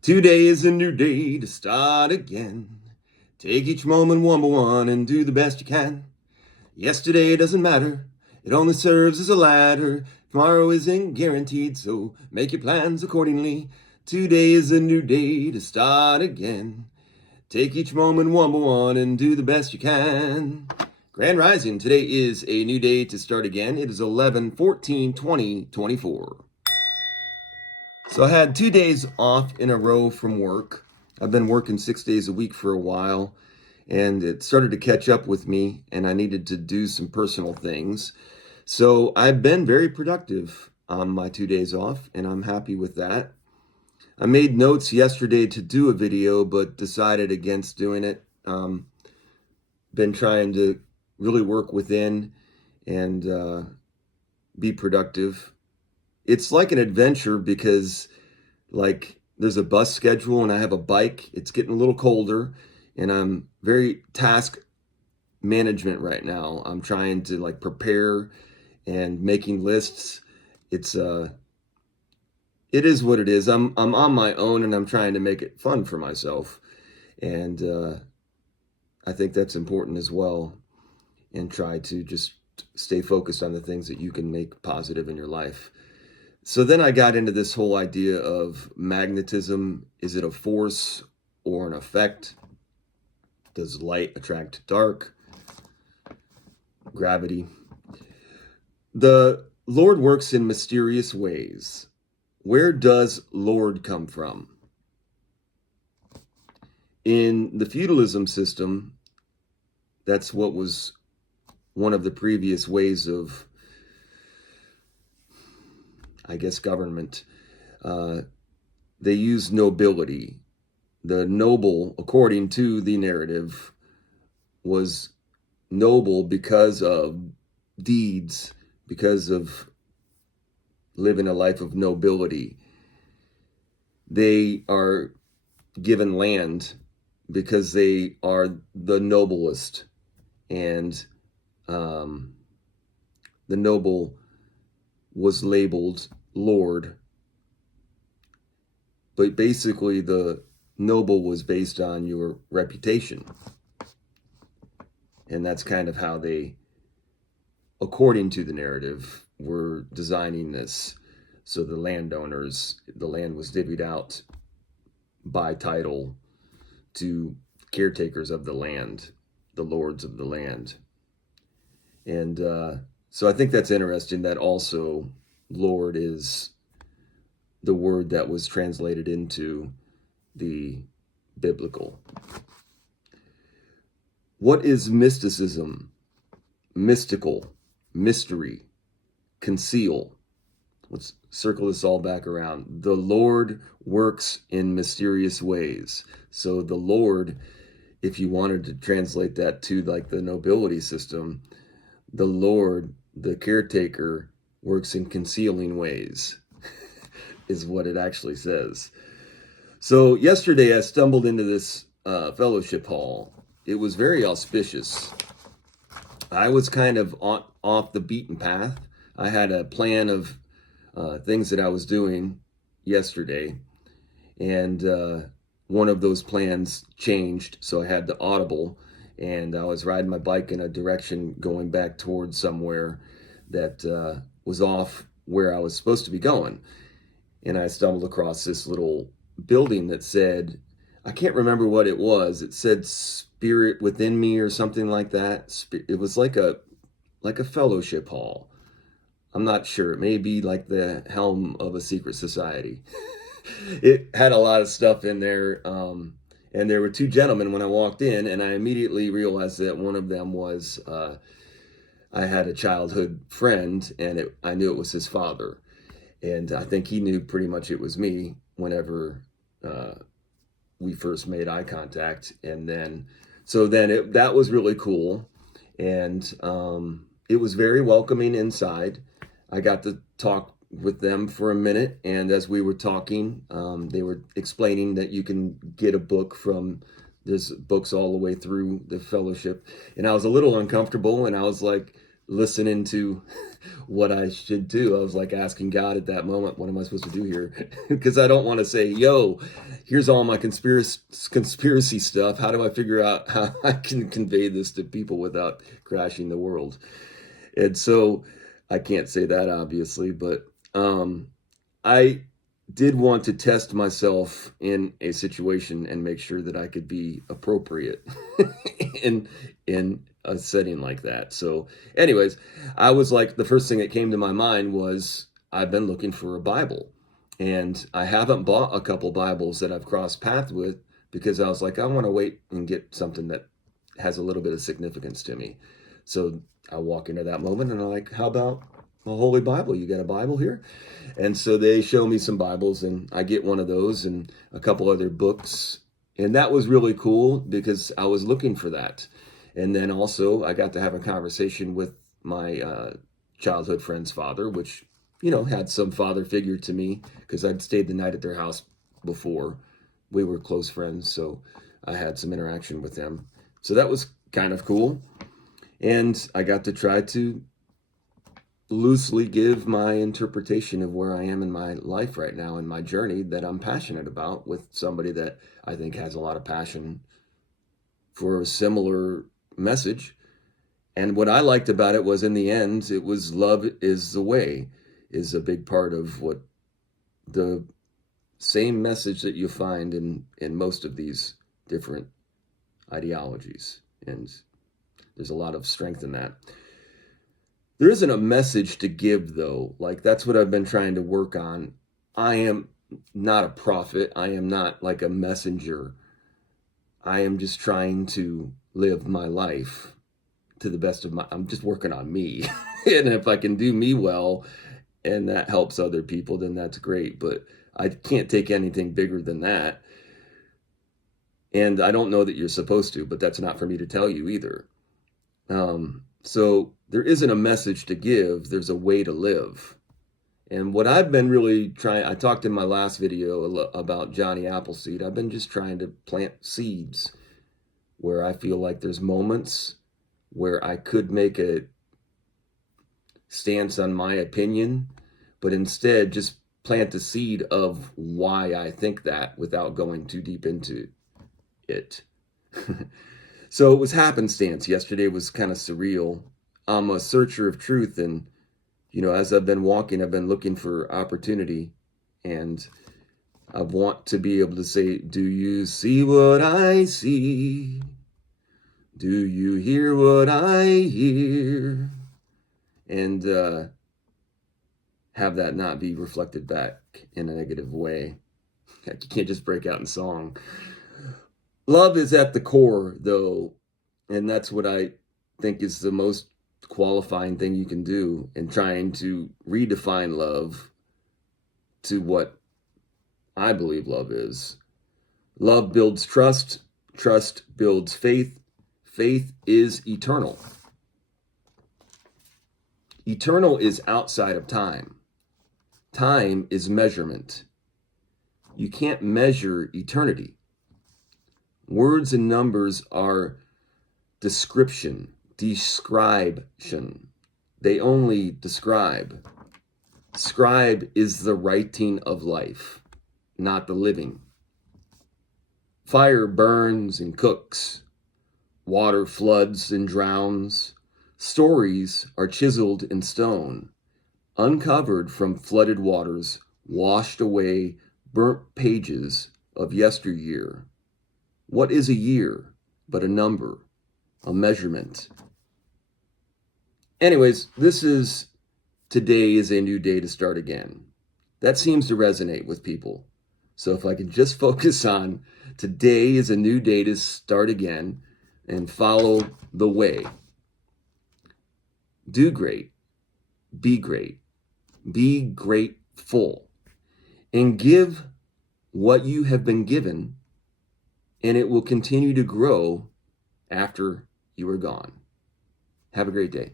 Today is a new day to start again. Take each moment one by one and do the best you can. Yesterday doesn't matter, it only serves as a ladder. Tomorrow isn't guaranteed, so make your plans accordingly. Today is a new day to start again. Take each moment one by one and do the best you can. Grand Rising, today is a new day to start again. It is 11/14/2024. So I had 2 days off in a row from work. I've been working 6 days a week for a while, and it started to catch up with me, and I needed to do some personal things. So I've been very productive on my 2 days off, and I'm happy with that. I made notes yesterday to do a video, but decided against doing it. Been trying to really work within and be productive. It's like an adventure because there's a bus schedule and I have a bike. It's getting a little colder and I'm very task management right now. I'm trying to prepare and making lists. It is what it is. I'm on my own and I'm trying to make it fun for myself. And I think that's important as well, and try to just stay focused on the things that you can make positive in your life. So then I got into this whole idea of magnetism. Is it a force or an effect? Does light attract dark? Gravity. The Lord works in mysterious ways. Where does Lord come from? In the feudalism system, that's what was one of the previous ways of, government. They use nobility. The noble, according to the narrative, was noble because of deeds, because of living a life of nobility. They are given land because they are the noblest, and the noble was labeled Lord. But basically the noble was based on your reputation. And that's kind of how they, according to the narrative, were designing this. So the landowners, the land was divvied out by title to caretakers of the land, the lords of the land. And so I think that's interesting that also Lord is the word that was translated into the biblical. What is mysticism? Mystical, mystery, conceal. Let's circle this all back around. The Lord works in mysterious ways. So the Lord, if you wanted to translate that to the nobility system, the Lord, the caretaker, works in concealing ways, is what it actually says. So yesterday I stumbled into this fellowship hall. It was very auspicious. I was kind of off the beaten path. I had a plan of things that I was doing yesterday, and one of those plans changed, so I had to audible, and I was riding my bike in a direction going back towards somewhere that was off where I was supposed to be going. And I stumbled across this little building that said, I can't remember what it was. It said Spirit Within Me or something like that. It was like a fellowship hall. I'm not sure. It may be like the helm of a secret society. It had a lot of stuff in there. And there were two gentlemen when I walked in, and I immediately realized that one of them was, I had a childhood friend, and I knew it was his father. And I think he knew pretty much it was me whenever we first made eye contact. And then that was really cool. And it was very welcoming inside. I got to talk with them for a minute, and as we were talking, they were explaining that you can get a book from, there's books all the way through the fellowship, and I was a little uncomfortable, and I was listening to what I should do. I was asking God at that moment, what am I supposed to do here? Because I don't want to say, yo, here's all my conspiracy stuff. How do I figure out how I can convey this to people without crashing the world? And so I can't say that obviously, but I did want to test myself in a situation and make sure that I could be appropriate in a setting like that. So, anyways, I was like, the first thing that came to my mind was I've been looking for a Bible, and I haven't bought a couple Bibles that I've crossed paths with because I was like, I want to wait and get something that has a little bit of significance to me. So I walk into that moment and I'm like, how about a Holy Bible? You got a Bible here? And so they show me some Bibles and I get one of those and a couple other books. And that was really cool because I was looking for that. And then also I got to have a conversation with my childhood friend's father, which, you know, had some father figure to me because I'd stayed the night at their house before. We were close friends, so I had some interaction with them. So that was kind of cool. And I got to try to loosely give my interpretation of where I am in my life right now and my journey that I'm passionate about with somebody that I think has a lot of passion for a similar message. And what I liked about it was in the end, it was love is the way is a big part of what the same message that you find in most of these different ideologies. And there's a lot of strength in that. There isn't a message to give, though. Like, that's what I've been trying to work on. I am not a prophet. I am not like a messenger. I am just trying to live my life to the best of my, I'm just working on me. And if I can do me well and that helps other people, then that's great. But I can't take anything bigger than that. And I don't know that you're supposed to, but that's not for me to tell you either. So there isn't a message to give. There's a way to live. And what I've been really trying, I talked in my last video about Johnny Appleseed. I've been just trying to plant seeds where I feel like there's moments where I could make a stance on my opinion, but instead just plant the seed of why I think that without going too deep into it. So it was happenstance. Yesterday was kind of surreal. I'm a searcher of truth, and you know, as I've been walking, I've been looking for opportunity, and I want to be able to say, do you see what I see? Do you hear what I hear? And have that not be reflected back in a negative way. You can't just break out in song. Love is at the core, though, and that's what I think is the most qualifying thing you can do in trying to redefine love to what I believe love is. Love builds trust. Trust builds faith. Faith is eternal. Eternal is outside of time. Time is measurement. You can't measure eternity. Words and numbers are description. They only describe. Scribe is the writing of life, not the living. Fire burns and cooks. Water floods and drowns. Stories are chiseled in stone, uncovered from flooded waters, washed away, burnt pages of yesteryear. What is a year but a number, a measurement? Anyways, today is a new day to start again. That seems to resonate with people. So if I can just focus on today is a new day to start again and follow the way. Do great, be grateful, and give what you have been given, and it will continue to grow after you are gone. Have a great day.